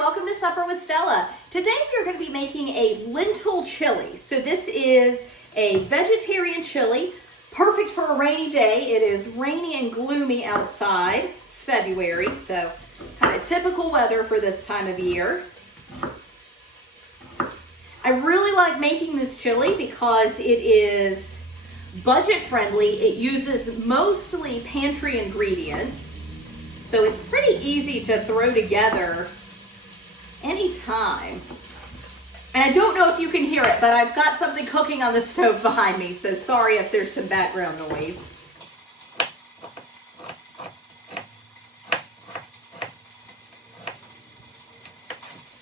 welcome to Supper with Stella. Today we are going to be making a lentil chili. So this is a vegetarian chili, perfect for a rainy day. It is rainy and gloomy outside. It's February, so kind of typical weather for this time of year. I really like making this chili because it is budget friendly. It uses mostly pantry ingredients, so it's pretty easy to throw together anytime. And I don't know if you can hear it, but I've got something cooking on the stove behind me, so sorry if there's some background noise.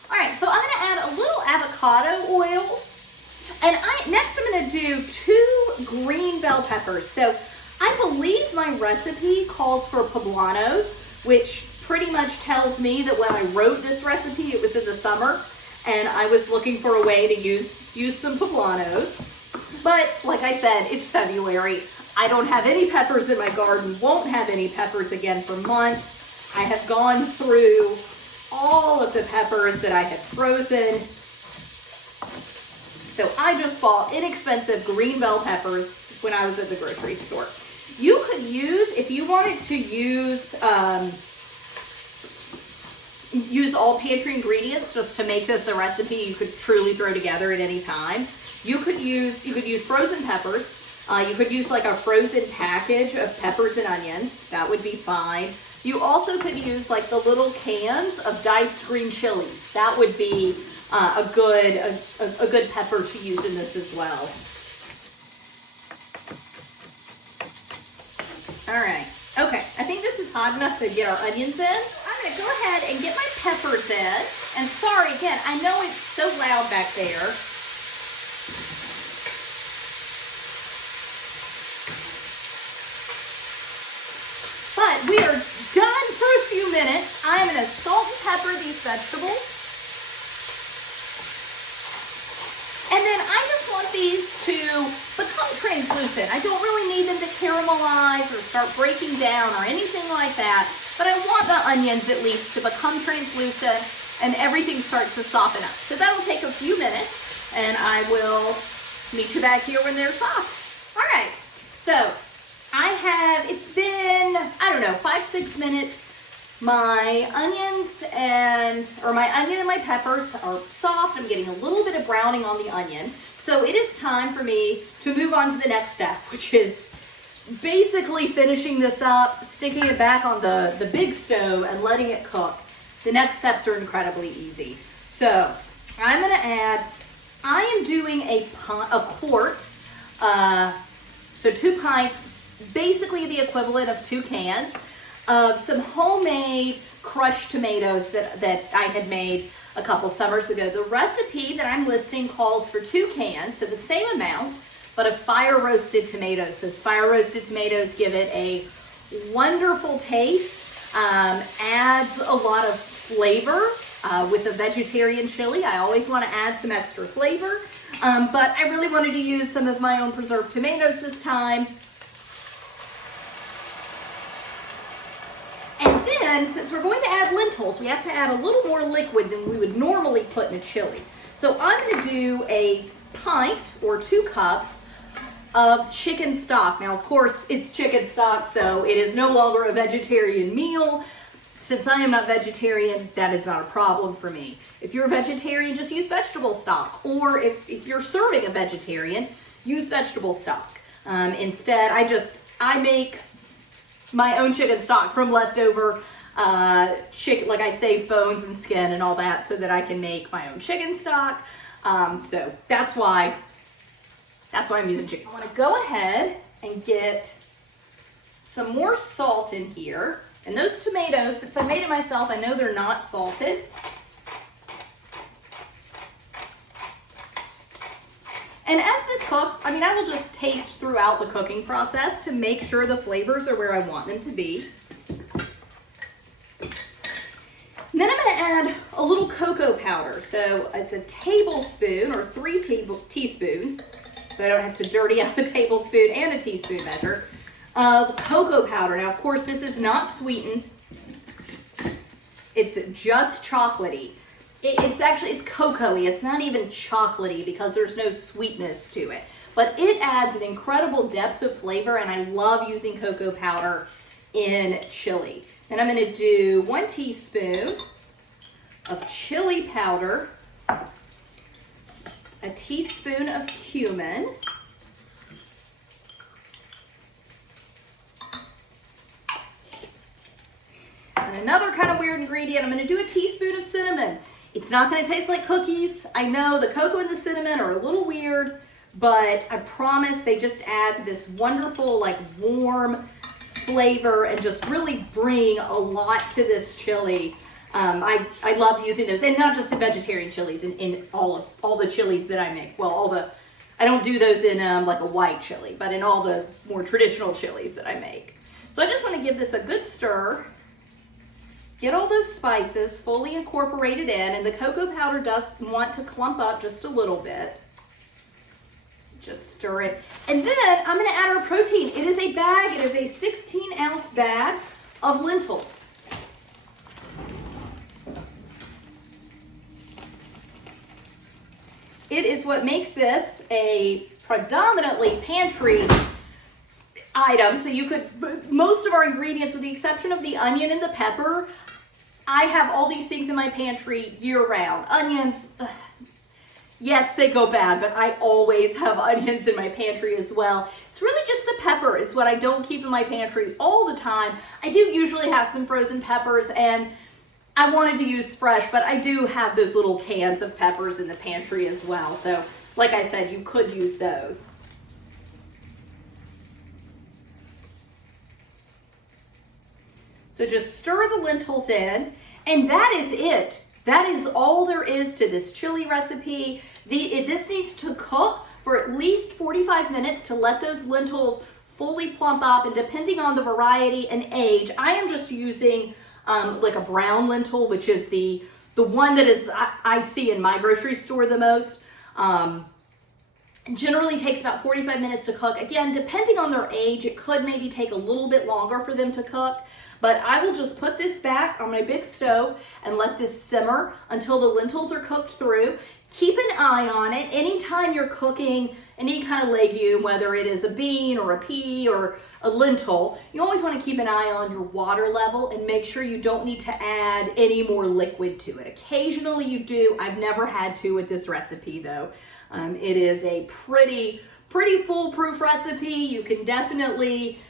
Alright, so I'm going to add a little avocado oil. And next I'm going to do 2 green bell peppers. So I believe my recipe calls for poblanos, which pretty much tells me that when I wrote this recipe, it was in the summer, and I was looking for a way to use some poblanos. But like I said, it's February. I don't have any peppers in my garden, won't have any peppers again for months. I have gone through all of the peppers that I had frozen. So I just bought inexpensive green bell peppers when I was at the grocery store. You could use, if you wanted to use all pantry ingredients just to make this a recipe you could truly throw together at any time. You could use frozen peppers. You could use like a frozen package of peppers and onions. That would be fine. You also could use like the little cans of diced green chilies. That would be a good pepper to use in this as well. All right, okay, I think this is hot enough to get our onions in. I'm gonna go ahead and get my peppers in. And sorry, again, I know it's so loud back there. But we are done for a few minutes. I'm gonna salt and pepper these vegetables. And then I just want these to become translucent. I don't really need them to caramelize or start breaking down or anything like that. But I want the onions at least to become translucent and everything starts to soften up. So that'll take a few minutes and I will meet you back here when they're soft. All right, so it's been, I don't know, 5-6 minutes. My onion and my peppers are soft. I'm getting a little bit of browning on the onion. So it is time for me to move on to the next step, which is basically finishing this up, sticking it back on the big stove and letting it cook. The next steps are incredibly easy. So I'm gonna add, I am doing a quart, so 2 pints, basically the equivalent of 2 cans. Of some homemade crushed tomatoes that I had made a couple summers ago. The recipe that I'm listing calls for 2 cans, so the same amount, but of fire roasted tomatoes. Those fire roasted tomatoes give it a wonderful taste, adds a lot of flavor with a vegetarian chili. I always want to add some extra flavor, but I really wanted to use some of my own preserved tomatoes this time. And then, since we're going to add lentils, we have to add a little more liquid than we would normally put in a chili. So I'm going to do a pint or 2 cups of chicken stock. Now, of course, it's chicken stock, so it is no longer a vegetarian meal. Since I am not vegetarian, that is not a problem for me. If you're a vegetarian, just use vegetable stock. Or if you're serving a vegetarian, use vegetable stock. Instead, I make my own chicken stock from leftover chicken, like I save bones and skin and all that so that I can make my own chicken stock. So that's why I'm using chicken. I want to go ahead and get some more salt in here. And those tomatoes, since I made it myself, I know they're not salted. And as this cooks, I will just taste throughout the cooking process to make sure the flavors are where I want them to be. And then I'm going to add a little cocoa powder. So it's a tablespoon or 3 teaspoons, so I don't have to dirty up a tablespoon and a teaspoon measure of cocoa powder. Now, of course, this is not sweetened. It's just chocolatey. it's cocoa-y. It's not even chocolatey because there's no sweetness to it. But it adds an incredible depth of flavor, and I love using cocoa powder in chili. And I'm going to do 1 teaspoon of chili powder, a teaspoon of cumin, and another kind of weird ingredient, I'm going to do a teaspoon of cinnamon. It's not going to taste like cookies. I know the cocoa and the cinnamon are a little weird, but I promise they just add this wonderful, like, warm flavor and just really bring a lot to this chili. I love using those, and not just in vegetarian chilies, in all the chilies that I make. Well, I don't do those in like a white chili, but in all the more traditional chilies that I make. So I just want to give this a good stir. Get all those spices fully incorporated in, and the cocoa powder does want to clump up just a little bit. So just stir it. And then I'm going to add our protein. It is a bag. It is a 16-ounce bag of lentils. It is what makes this a predominantly pantry item. So you could, most of our ingredients, with the exception of the onion and the pepper, I have all these things in my pantry year round. Onions, yes, they go bad, but I always have onions in my pantry as well. It's really just the pepper is what I don't keep in my pantry all the time. I do usually have some frozen peppers, and I wanted to use fresh, but I do have those little cans of peppers in the pantry as well. So like I said, you could use those. So just stir the lentils in, and that is it. That is all there is to this chili recipe. This needs to cook for at least 45 minutes to let those lentils fully plump up, and depending on the variety and age, I am just using like a brown lentil, which is the one that is I see in my grocery store the most. Generally takes about 45 minutes to cook. Again, depending on their age, it could maybe take a little bit longer for them to cook. But I will just put this back on my big stove and let this simmer until the lentils are cooked through. Keep an eye on it. Anytime you're cooking any kind of legume, whether it is a bean or a pea or a lentil, you always want to keep an eye on your water level and make sure you don't need to add any more liquid to it. Occasionally you do. I've never had to with this recipe though. It is a pretty foolproof recipe. You can definitely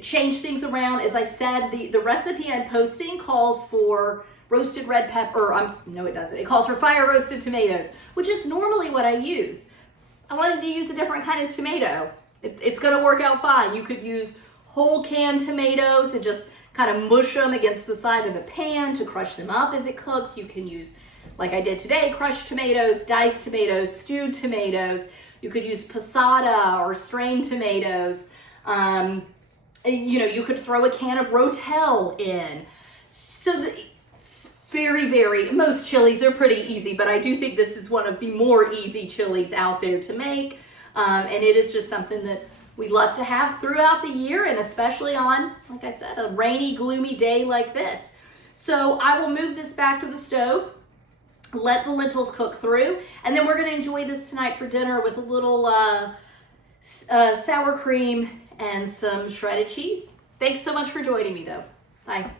change things around. As I said, the recipe I'm posting calls for roasted red pepper, no it doesn't. It calls for fire roasted tomatoes, which is normally what I use. I wanted to use a different kind of tomato. It's gonna work out fine. You could use whole canned tomatoes and just kind of mush them against the side of the pan to crush them up as it cooks. You can use, like I did today, crushed tomatoes, diced tomatoes, stewed tomatoes. You could use passata or strained tomatoes. You could throw a can of Rotel in. So it's most chilies are pretty easy, but I do think this is one of the more easy chilies out there to make. And it is just something that we love to have throughout the year, and especially on, like I said, a rainy, gloomy day like this. So I will move this back to the stove, let the lentils cook through, and then we're gonna enjoy this tonight for dinner with a little sour cream and some shredded cheese. Thanks so much for joining me though. Bye.